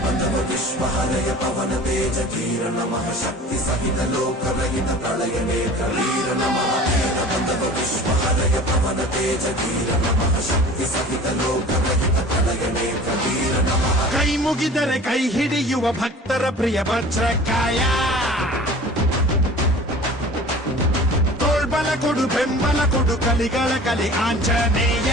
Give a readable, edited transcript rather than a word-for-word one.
ವಿಶ್ವಹರಯ ಪವನ ತೇಜ ಧೀರ ನಮಃ ಶಕ್ತಿ ಸಹಿತ ಲೋಕರಹಿತ ಪ್ರಳಯ ನೇತ್ರ ವೀರ ನಮಃ ಬಂಧವ ವಿಶ್ವಹರಯ ಪವನ ತೇಜ ಧೀರ ನಮಃ ಶಕ್ತಿ ಸಹಿತ ಲೋಕರಹಿತ ಪ್ರಳಯ ನೇತ್ರ ವೀರ ನಮಃ ಕೈ ಮುಗಿದರೆ ಕೈ ಹಿಡಿಯುವ ಭಕ್ತರ ಪ್ರಿಯ ವಜ್ರಕಾಯ ತೋಳ್ಬಲ ಕೊಡು ಬೆಂಬಲ ಕೊಡು ಕಲಿಗಳ ಕಲಿ ಆಂಜನೇಯ